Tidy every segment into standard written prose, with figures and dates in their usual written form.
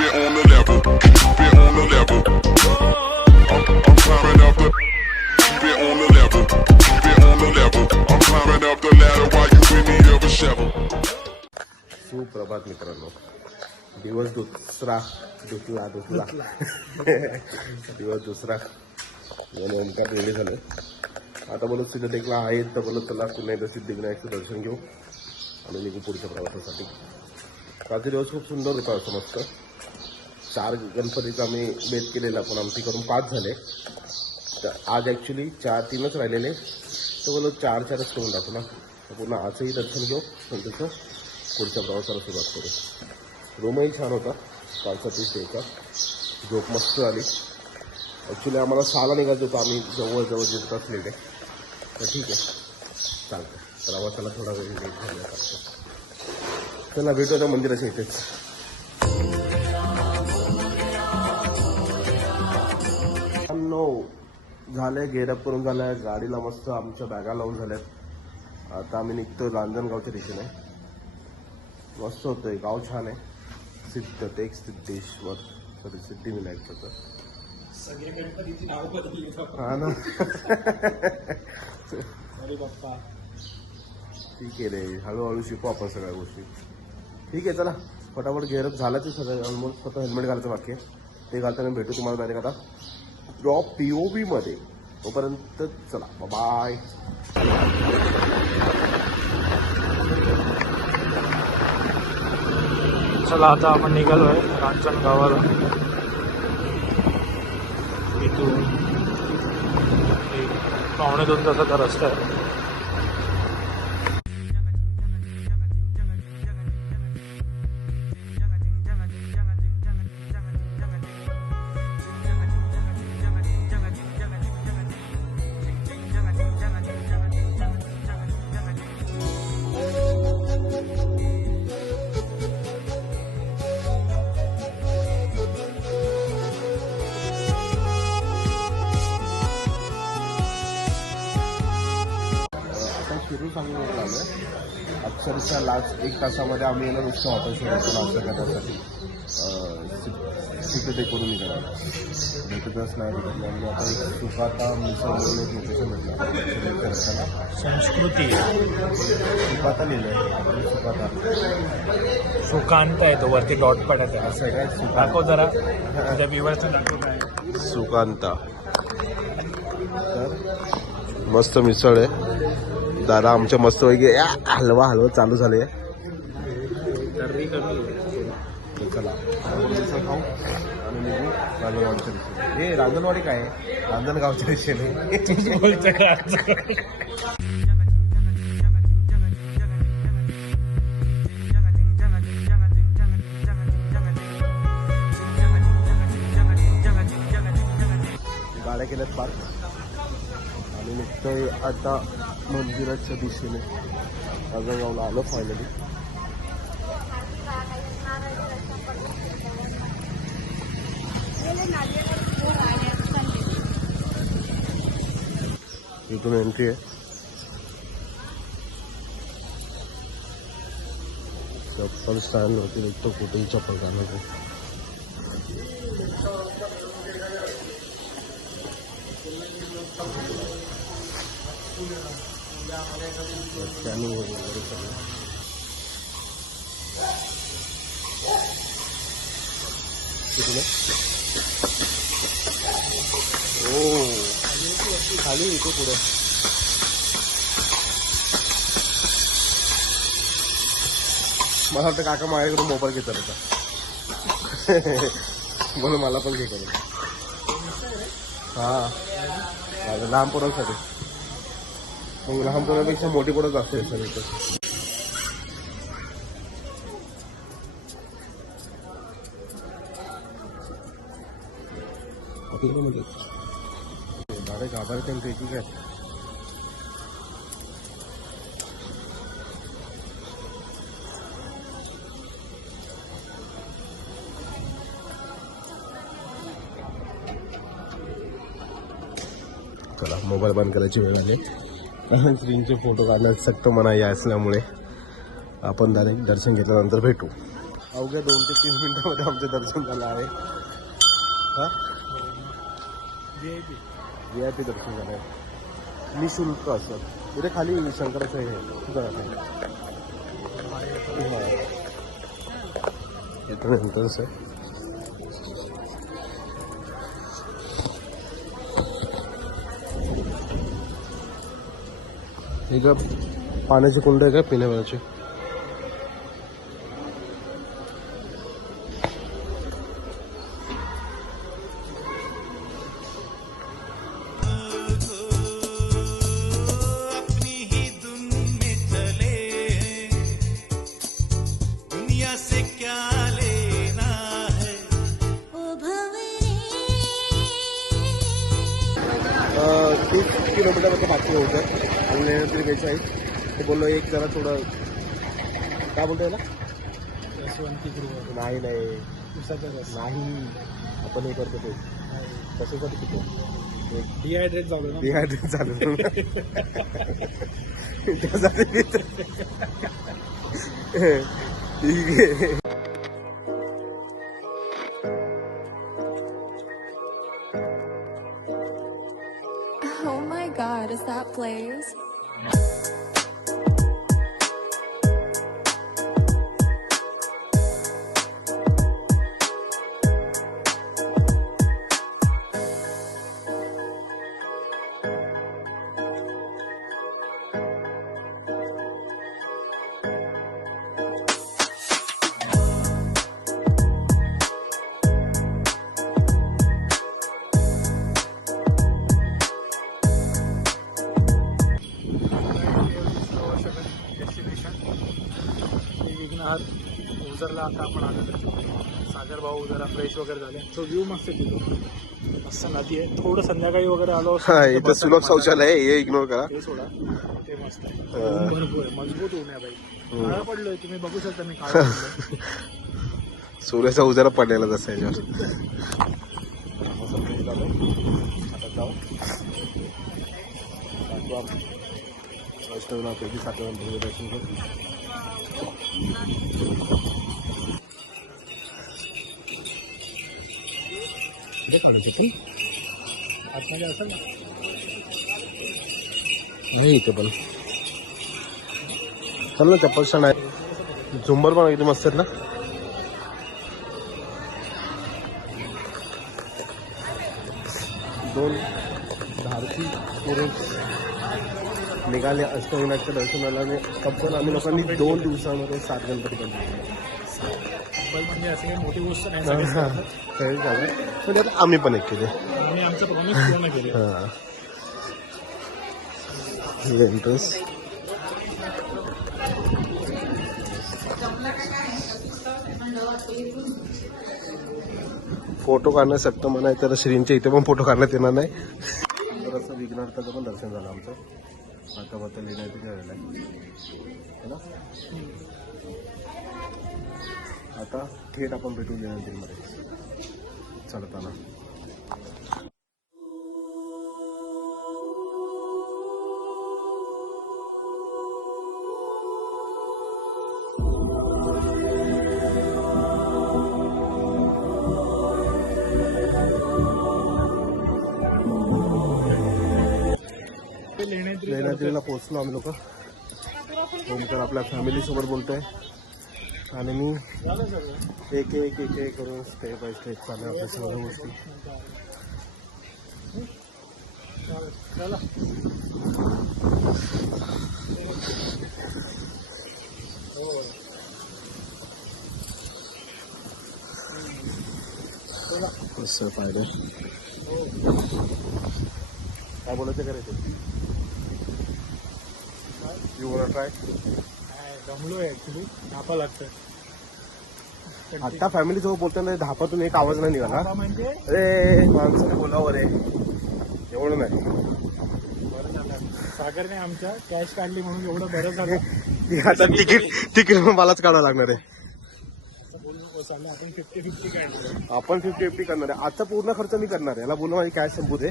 it on the level, keep it on the level. I'm climbing up the, keep it on the level, keep it on the level. I'm climbing up the ladder while you in need of a shovel. सुप्रभात मित्रांनो, दिवस दुसरा दिवस दुसरा नेमका ready झालं. आता बोलत सिद्धटेकला आहेत तर बोलत त्याला पुन्हा एकदा सिद्धिविनायकचं दर्शन घेऊ आणि निघू पुढच्या प्रवासासाठी. कालचा दिवस खूप सुंदर होता. असं मस्त 4 गणपतीचा आम्ही बेत केलेला, पण आमची करून 5 झाले. तर आज ॲक्च्युली 3च राहिलेले, तर बोलत 4च करून टाकू ना. तर पुन्हा आजही दर्शन घेऊ पण तसं पुढच्या प्रवासाला सुरुवात करू. रूमही छान होता कालचा पीस द्यायचा, झोप मस्त आली. ॲक्च्युली आम्हाला 6ला निघायचं होतं, आम्ही जवळजवळ जिथं असलेले. तर ठीक आहे, चालतं. प्रवासाला थोडा वेळ झाल्यासारखं. चला भेटू त्या मंदिराच्या इथेच. झाले गेटअप करून झालं, गाडीला मस्त आमच्या बॅगा लावून झाल्यात. आता आम्ही निघतो रांजणगावच्या दिशेने. मस्त होतंय, गाव छान आहे. सिद्धटेक सिद्धेश्वर सॉरी सिद्धिविनायकचं तर सगळे गणपतीची नाव बदलली. हा ना. अरे बाप्पा, ठीक आहे रे, हळूहळू शिकू आपण सगळ्या गोष्टी. ठीक आहे, चला फटाफट गेअरअप झालाच आहे सगळं. ऑलमोस्ट फक्त हेल्मेट घालायचं बाकी आहे, ते घालताना भेटू तुम्हाला डायरेक्ट आता ड्रॉप POV मध्ये. तोपर्यंत चला बाय. चला आता आपण निघालोय रांजणगावाला. इथून 1.5-2 तासाचा रस्ता आहे. सुरू सांगून आलोय. अक्षरशः लास्ट 1 तासामध्ये आम्ही येणार नुसतं हॉटेल शोधायचं नाश्ता करण्यासाठी. सिद्धटेक करून निघाला, भेटतच नाही भेटत नाही. आता एक सुकाता मिसळ म्हणून एक लोकेशन भेटलं संस्कृती सुकाता लिहिलं आहे. सुकाता सुकांत आहे तो, वरती डॉट पडत आहे. असं आहे काय? दाखव जरा, त्या व्ह्यूअर्सचं दाखव काय सुकांता. तर मस्त मिसळ आहे. दादा आमच्या मस्त वगैरे हलवा चालू झाले. चला मिसळ खाऊ आणि निघू रांजणगावच्या दिशेने. हे रांजणवाडी काय आहे? रांजणगावच्या दिशेने. बोलतोय का? गाड्या केल्यात पार्क आणि निघतोय आता मंदिराच्या दिशेने. रांजणगावला आलो फायनली. इथून एंट्री आहे. चप्पल स्टँड होती, एक तो कुठेही चप्पल घालायचं. स्कॅनिंग वगैरे सगळं. हो खाली इथे पुढे. मला वाटतं काका माझ्याकडून मोबाईल घेतात होता. म्हणून मला पण घे करेल. हा लहान पोरांसाठी. मग लहान पोरांपेक्षा मोठी पोरंच असते सर इथं. दादा घाबरते त्याची काय. चला मोबाईल बंद करायची वेळ आली. श्रींचे फोटो काढण्यात सक्त मनाई असल्यामुळे आपण डायरेक्ट दर्शन घेतल्यानंतर भेटू. अवघ्या 2 ते 3 मिनिटांमध्ये आमचं दर्शन झालं आहे. हा VIP दर्शन झालं आहे निशुल्क असं. तिथे खाली शंकराचं हे इथं एंट्रन्स आहे. हे का पाण्याचे कुंड आहे का पिण्याचे. से क्या लेना है 30 किलोमीटर बाकी होतं आणि लेण्याद्री घ्यायचं आहे. ते बोललो एक जरा थोडं काय बोलतोय ना नाही नाही आपण हे करतो ते कशासाठी पितो डिहायड्रेट झालो ना. डिहायड्रेट झालं त्यासाठी ठीक आहे. Oh my god, is that Blaze? उजरला आता आपण आलो. सागर भाऊ जरा फ्रेश वगैरे झाले. तो व्ह्यू मस्त आहे तिथं. मस्त नदी आहे. थोडं संध्याकाळी वगैरे आलो. इथं सुलभ शौचालय आहे हे इग्नोर करा. ते सोडा ते मस्त आहे. ऊन भरपूर आहे. मजबूत ऊन आहे बाई. काळा पडलोय तुम्ही बघू शकता. मी काळा पडलोय. सूर्याचा उजाला पडलेला जसा याच्यावर. वैष्णवनापैकी 7 नंबर दर्शन करू. आतमध्ये असेल ना. नाही इथे पण चल ना. चप्पल छान आहे. झुंबर पण एकदम मस्त आहेत ना. दोन भारती पुरुष निघाले अष्टविनायकच्या दर्शनाला. तब्बल आम्ही लोकांनी 2 दिवसामध्ये 7 गणपती बनवले. म्हणजे असं काही मोठी गोष्ट नाही. सगळेच करतात. पण आता आम्ही पण एक केले. आम्ही आमचं प्रॉमिस पूर्ण केले. एंट्रन्स फोटो काढण्यास सक्त म्हणाय तर श्रींच्या इथे पण फोटो काढण्यात येणार नाही. तर असं विघ्नहर्ताचं पण दर्शन झालं आमचं. आता लिहिण्याचं झालेलं आहे ना. आता थेट आपण भेटू लेण्याद्रीमध्ये चढताना. लेण्याद्रीला पोहोचलो आम्ही लोक. ओमकार आपल्या फॅमिली सोबत बोलतोय आणि मी एक एक एक एक करून स्टेप बाय स्टेप चालू आपल्या सगळ्या गोष्टी. कसं फायदा काय बोलायचं करायचं. You want try. दमलोय ऍक्च्युली. धापा लागतं. आता फॅमिली सोबत बोलताना धापातून एक आवाज नाही निघाला. धापा म्हणजे अरे माणसाने बोलावं रे एवढं नाही. सागरने आमच्या कॅश काढली म्हणून एवढं बरं झालं. आता तिकीट मलाच काढावं लागणार आहे. आपण 50-50 काढलं. आपण 50-50 करणार आहे. आजचा पूर्ण खर्च मी करणार आहे. याला बोलू माझी कॅश संपू दे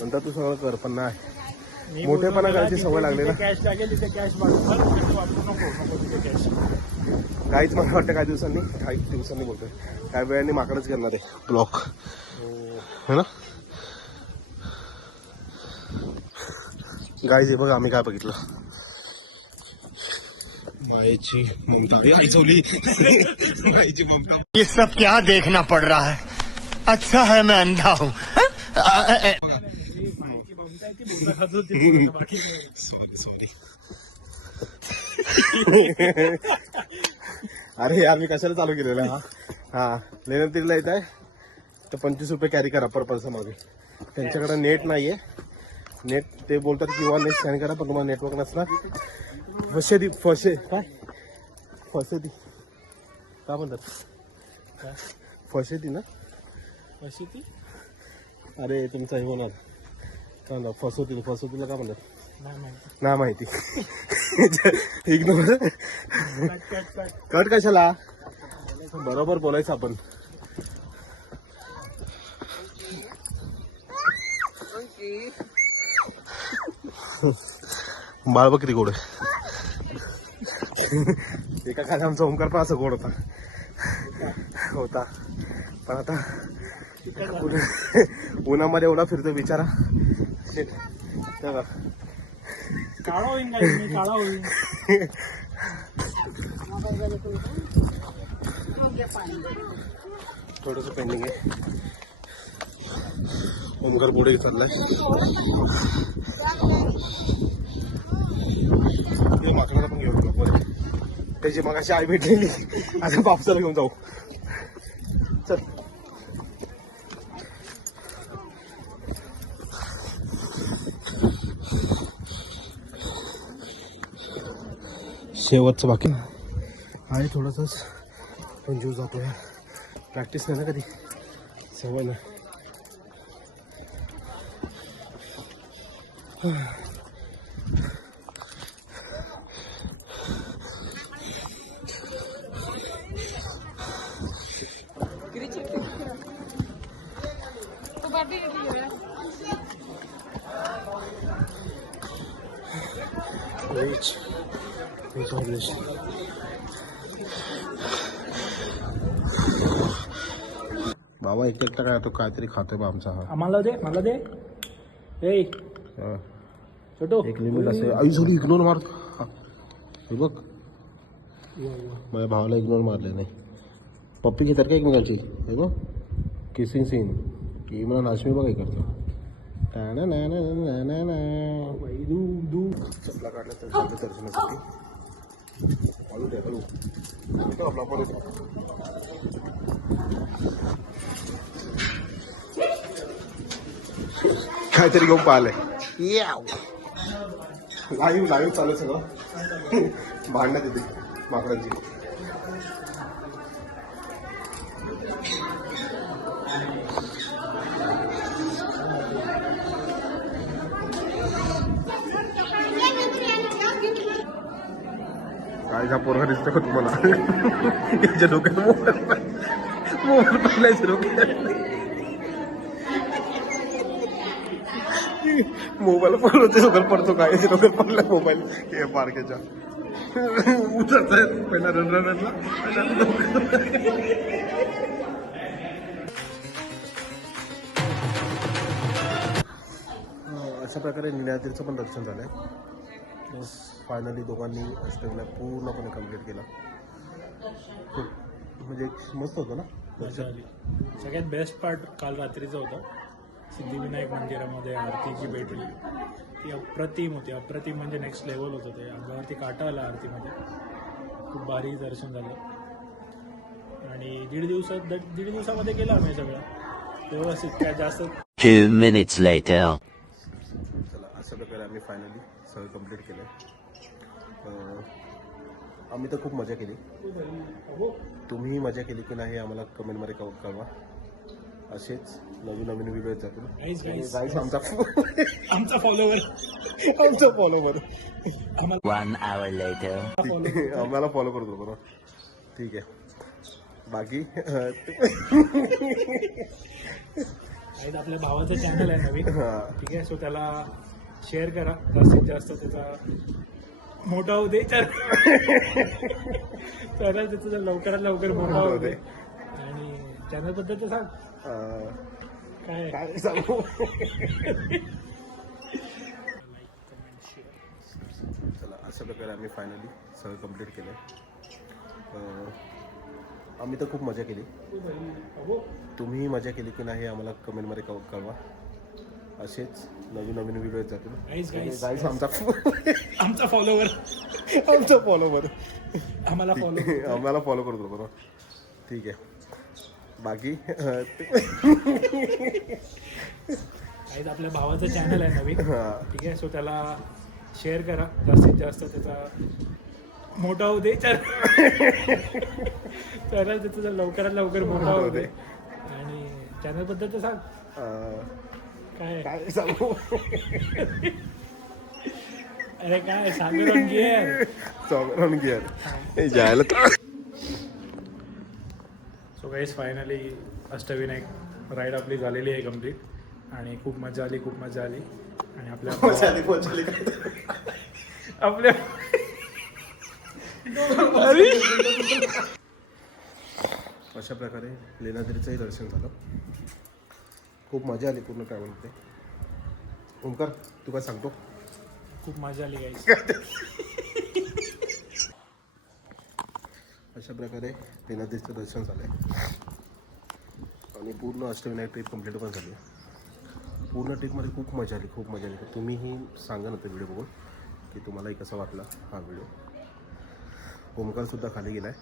नंतर तू सगळं कर. पण नाही मोठेपणा करायची सवय लागली ना. कॅश लागेल तिथे कॅश वापरू नको तिथे कॅश. काहीच मला वाटतं काही दिवसांनी बोलतोय काही वेळाने माकडच करणार आहे ब्लॉक है ना. गाईज हे बघा आम्ही काय बघितलं. मायेची ममता आई चवली मायेची ममता. ये सब क्या देखना पड़ रहा है. अच्छा है मैं अंधा हूँ. अरे यार मी कशाला चालू केलेलं हा लेण्यातीला येत आहे तर 25 रुपये कॅरी करा पर पर्सन मागे. त्यांच्याकडे नेट नाहीये. नेट ते बोलतात किंवा नेट स्कॅन करा पण तुम्हाला नेटवर्क नसणार. फसे काय म्हणतात फसे ना अशी ती अरे तुमचा हे होणार काय म्हणतात फसवतीला काय म्हणतात नाही माहिती. ना माहिती. इग्नोर कट कशाला बरोबर बोलायचं आपण. बाळ बकरी गोड एका खाली आमचा ओंकार पण असं गोड होता पण आता उन्हामध्ये एवढा फिरतो बिचारा. काळा होईन नाही मी काळा होईन. थोडस पेंडिंग आहे. ओमकार पुढे चाललाय. माकडाला पण घेऊन गेलो पुढे. त्याची मग अशी आई भेटलेली आता पावसाला घेऊन जाऊ. चल शेवटचं बाकी आहे थोडंसंच पण जीव जातोय. प्रॅक्टिस नाही ना कधी सवय नाही. बाबा एकटा काय तो काहीतरी खातोय बा आमचा हा. आम्हाला दे मला दे. ए छोटू एक लिमिट असे आई सॉरी इग्नोर मार. हे बघ माझ्या भावाला इग्नोर मारले नाही. पप्पी घेतात का एकमेकांची हे बघ किसिंग सीन. इम्रान हाशमी बघ हे करतो. चपला काढला तर चालतं दर्शनासाठी. आपला परत काहीतरी घेऊन पाहिलंय. लाईव्ह चालू सगळं भांडण्यात येते माकडांची. काय हा पोरगा दिसतो का तुम्हाला. याच्या डोक्यात मोबाईल पडलायच डोक्यात. मोबाईल पडतो डोक्यात पडतो काय डोक्यात पडला मोबाईल हे बारक्याच्या. पहिला रनला अशा प्रकारे निळ्यातीचं पण दर्शन झालंय. बस फायनली दोघांनी अष्टविनायक पूर्णपणे कम्प्लीट केला. खूप म्हणजे मस्त होतं ना मजा आली. सगळ्यात बेस्ट पार्ट काल रात्रीचं होतं. सिद्धिविनायक मंदिरामध्ये आरतीची भेटली ती अप्रतिम होती. अप्रतिम म्हणजे नेक्स्ट लेवल होतं ते. अंगावरती काटा आला आरतीमध्ये. खूप भारी दर्शन झालं आणि दीड दिवसामध्ये केलं आम्ही सगळं व्यवस्थित. काय जास्त 2 minutes later. चला अशा प्रकारे आम्ही फायनली सगळं कम्प्लीट केलं. आम्ही तर खूप मजा केली. तुम्हीही मजा केली की नाही आम्हाला कमेंटमध्ये कळवा. असेच नवीन व्हिडिओ जातील. गाईस आमचा फॉलोवर 1 hour later. आम्हाला फॉलो करतो बरोबर. ठीक आहे बाकी आपल्या भावाचं चॅनल आहे नवीन. ठीक आहे. सो त्याला शेअर करा जास्तीत जास्त, त्याचा मोठा होऊ दे चॅनल त्याचा लवकरात लवकर मोठा होऊ दे. आणि चॅनलबद्दल तर सांग काय काय सांगू. चला अशा प्रकारे आम्ही फायनली सगळं कंप्लीट केलं. आम्ही तर खूप मजा केली. तुम्हीही मजा केली की नाही आम्हाला कमेंटमध्ये कळवा. असेच नवीन नवीन व्हिडिओ येत जातील. Guys, गाईस आमचा आमचा फॉलोवर आम्हाला फॉलो करतो बरोबर. ठीक आहे. बाकी काहीच आपल्या भावाचं चॅनल आहे नवीन, ठीक आहे. सो त्याला शेअर करा जास्तीत जास्त, त्याचा मोठा होऊ दे चॅनल त्याचा लवकरात लवकर मोठा होऊ दे. आणि चॅनलबद्दल तर सांग काय सांगू. अरे काय सागरण गिअर सॉगरॉन गिअर जायला. So guys finally Ashtavinayak ride आपली झालेली आहे कम्प्लीट. आणि खूप मजा आली आणि आपल्या अशा प्रकारे लेण्याद्रीचंही दर्शन झालं. खूप मजा आली पूर्ण ट्रॅव्हलमध्ये. ओमकार तू काय सांगतो. खूप मजा आली गाईज. अशा प्रकारे लेण्याद्रीचं दर्शन झालं आहे आणि पूर्ण अष्टविनायक ट्रिप कंप्लीट पण झाली. पूर्ण ट्रिपमध्ये खूप मजा आली. तुम्हीही सांगा ना ते व्हिडिओ बघून की तुम्हालाही कसा वाटला हा व्हिडिओ. ओमकारसुद्धा खाली गेला आहे.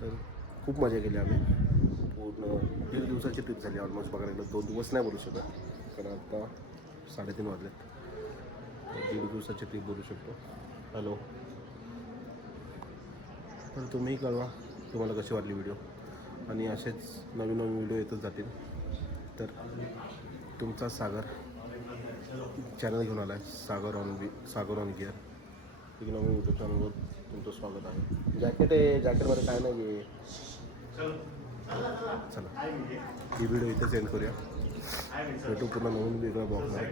तर खूप मजा केली आम्ही. पूर्ण 1.5 दिवसाची ट्रिप झाली ऑलमोस्ट. बघायला गेलं 2 दिवस नाही बोलू शकत कारण आता 3:30 वाजलेत. 1.5 दिवसाची ट्रिप बोलू शकतो. हॅलो. तर तुम्हीही कळवा तुम्हाला कशी वाटली व्हिडिओ. आणि असेच नवीन व्हिडिओ येतच जातील. तर तुमचा सागर चॅनल घेऊन आला आहे, सागर ऑन गिअर. एक नवीन यूट्यूब चॅनलवर तुमचं स्वागत आहे. जॅकेटमध्ये काय नाही आहे. चला ही व्हिडिओ इथे सेंड करूया. भेटू पुन्हा नवीन वेगळ्या ब्लॉगमध्ये.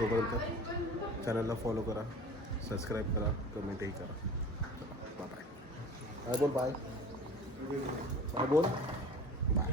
तोपर्यंत चॅनलला फॉलो करा, सबस्क्राईब करा, कमेंटही करा. चला बाय बाय. बाय बोल. बाय.